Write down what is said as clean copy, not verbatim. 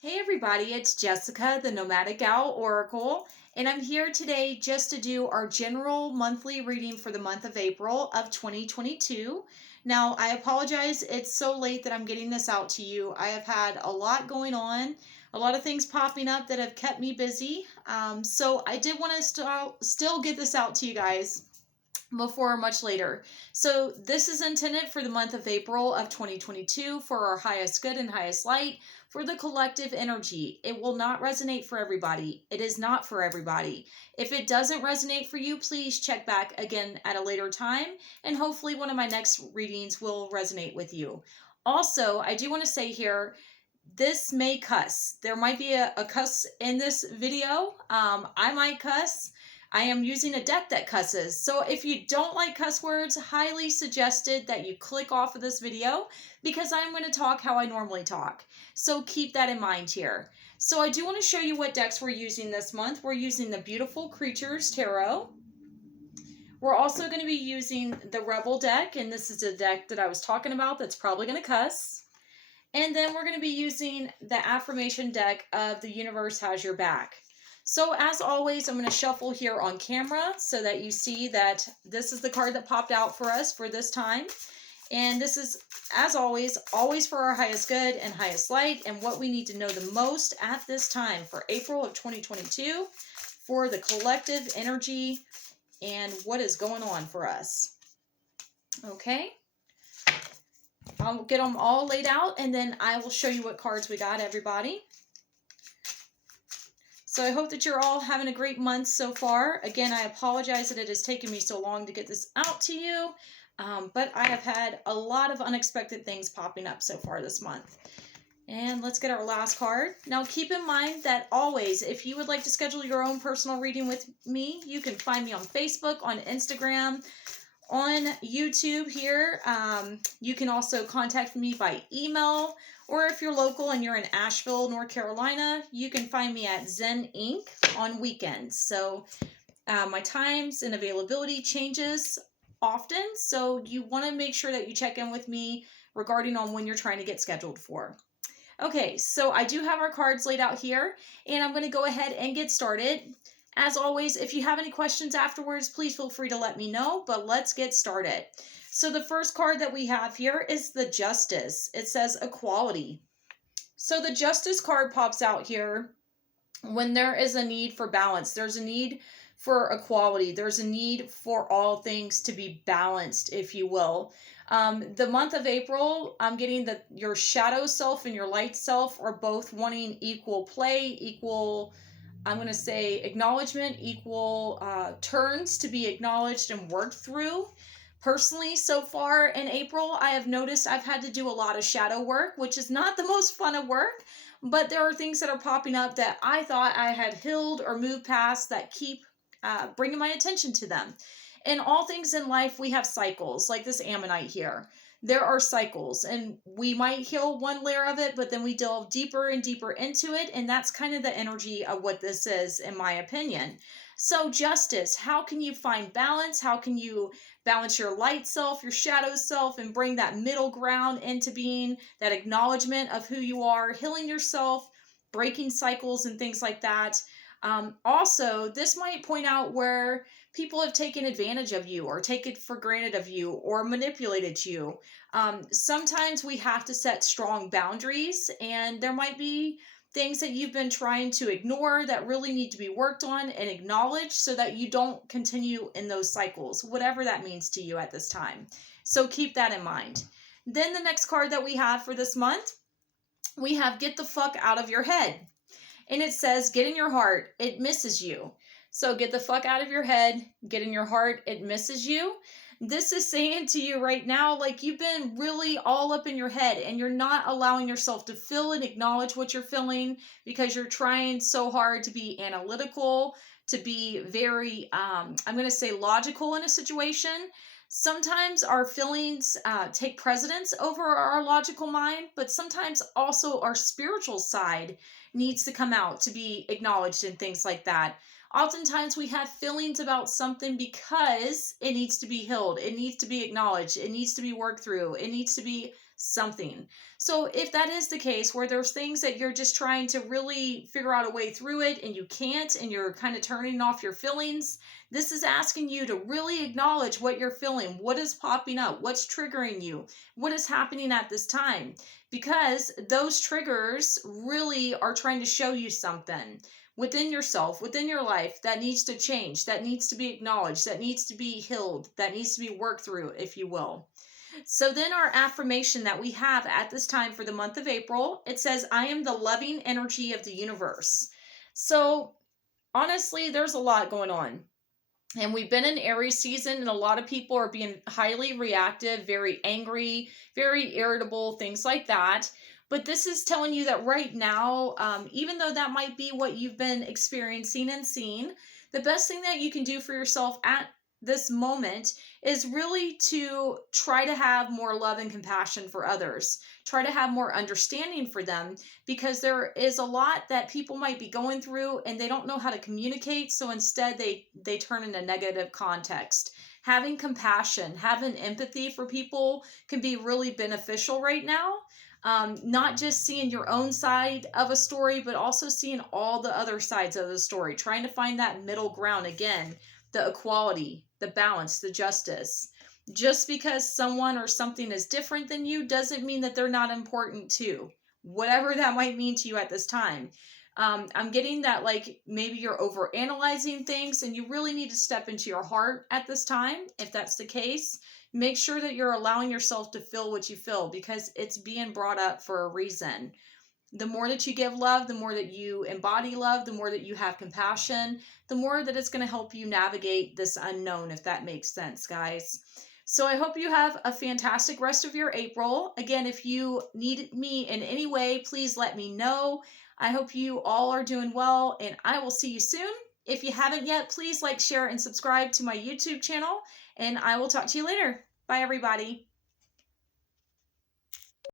Hey everybody, it's Jessica, the Nomadic Owl Oracle, and I'm here today just to do our general monthly reading for the month of April of 2022. Now, I apologize, it's so late that I'm getting this out to you. I have had a lot going on, a lot of things popping up that have kept me busy. So I did want to still get this out to you guys before much later. So this is intended for the month of April of 2022 for our highest good and highest light for the collective energy. It will not resonate for everybody. It is not for everybody. If it doesn't resonate for you, please check back again at a later time and hopefully one of my next readings will resonate with you. Also, I do want to say here, this may cuss. There might be a cuss in this video. I might cuss. I am using a deck that cusses. So if you don't like cuss words, highly suggested that you click off of this video because I'm going to talk how I normally talk. So keep that in mind here. So I do want to show you what decks we're using this month. We're using the Beautiful Creatures Tarot. We're also going to be using the Rebel deck, and this is a deck that I was talking about that's probably going to cuss. And then we're going to be using the affirmation deck of The Universe Has Your Back. So as always, I'm going to shuffle here on camera so that you see that this is the card that popped out for us for this time. And this is, as always for our highest good and highest light and what we need to know the most at this time for April of 2022 for the collective energy and what is going on for us. Okay. I'll get them all laid out and then I will show you what cards we got, everybody. So I hope that you're all having a great month so far. Again, I apologize that it has taken me so long to get this out to you, but I have had a lot of unexpected things popping up so far this month. And let's get our last card. Now keep in mind that always, if you would like to schedule your own personal reading with me, you can find me on Facebook, on Instagram, on YouTube here. You can also contact me by email, or if you're local and you're in Asheville, North Carolina, you can find me at Zen Inc. on weekends. So my times and availability changes often, so you want to make sure that you check in with me regarding on when you're trying to get scheduled for. Okay, so I do have our cards laid out here, and I'm going to go ahead and get started. As always, if you have any questions afterwards, please feel free to let me know, but let's get started. So the first card that we have here is the Justice. It says equality. So the Justice card pops out here when there is a need for balance. There's a need for equality. There's a need for all things to be balanced, if you will. The month of April, I'm getting that your shadow self and your light self are both wanting equal play, equal, I'm going to say acknowledgement, equal turns to be acknowledged and worked through. Personally, so far in April, I have noticed I've had to do a lot of shadow work, which is not the most fun of work, but there are things that are popping up that I thought I had healed or moved past that keep bringing my attention to them. In all things in life, we have cycles, like this ammonite here. There are cycles, and we might heal one layer of it, but then we delve deeper and deeper into it, and that's kind of the energy of what this is, in my opinion. So justice, how can you find balance? How can you balance your light self, your shadow self, and bring that middle ground into being, that acknowledgement of who you are, healing yourself, breaking cycles and things like that. Also, this might point out where people have taken advantage of you or taken for granted of you or manipulated you. Sometimes we have to set strong boundaries, and there might be things that you've been trying to ignore that really need to be worked on and acknowledged so that you don't continue in those cycles, whatever that means to you at this time. So keep that in mind. Then the next card that we have for this month, we have Get the Fuck Out of Your Head. And it says, get in your heart, it misses you. So get the fuck out of your head, get in your heart, it misses you. This is saying to you right now, like you've been really all up in your head and you're not allowing yourself to feel and acknowledge what you're feeling because you're trying so hard to be analytical, to be very, I'm going to say logical in a situation. Sometimes our feelings take precedence over our logical mind, but sometimes also our spiritual side needs to come out to be acknowledged and things like that. Oftentimes we have feelings about something because it needs to be healed. It needs to be acknowledged. It needs to be worked through. It needs to be something. So if that is the case where there's things that you're just trying to really figure out a way through it and you can't, and you're kind of turning off your feelings, this is asking you to really acknowledge what you're feeling, what is popping up, what's triggering you, what is happening at this time, because those triggers really are trying to show you something within yourself, within your life, that needs to change, that needs to be acknowledged, that needs to be healed, that needs to be worked through, if you will. So then our affirmation that we have at this time for the month of April, it says, I am the loving energy of the universe. So honestly, there's a lot going on. And we've been in Aries season, and a lot of people are being highly reactive, very angry, very irritable, things like that. But this is telling you that right now, even though that might be what you've been experiencing and seeing, the best thing that you can do for yourself at this moment is really to try to have more love and compassion for others. Try to have more understanding for them, because there is a lot that people might be going through and they don't know how to communicate. So instead they turn into negative context. Having compassion, having empathy for people can be really beneficial right now. Not just seeing your own side of a story, but also seeing all the other sides of the story, trying to find that middle ground again, the equality, the balance, the justice. Just because someone or something is different than you doesn't mean that they're not important too, whatever that might mean to you at this time. I'm getting that like maybe you're over analyzing things and you really need to step into your heart at this time. If that's the case, make sure that you're allowing yourself to feel what you feel, because it's being brought up for a reason. The more that you give love, the more that you embody love, the more that you have compassion, the more that it's going to help you navigate this unknown, if that makes sense, guys. So I hope you have a fantastic rest of your April. Again, if you need me in any way, please let me know. I hope you all are doing well, and I will see you soon. If you haven't yet, please like, share, and subscribe to my YouTube channel, and I will talk to you later. Bye, everybody.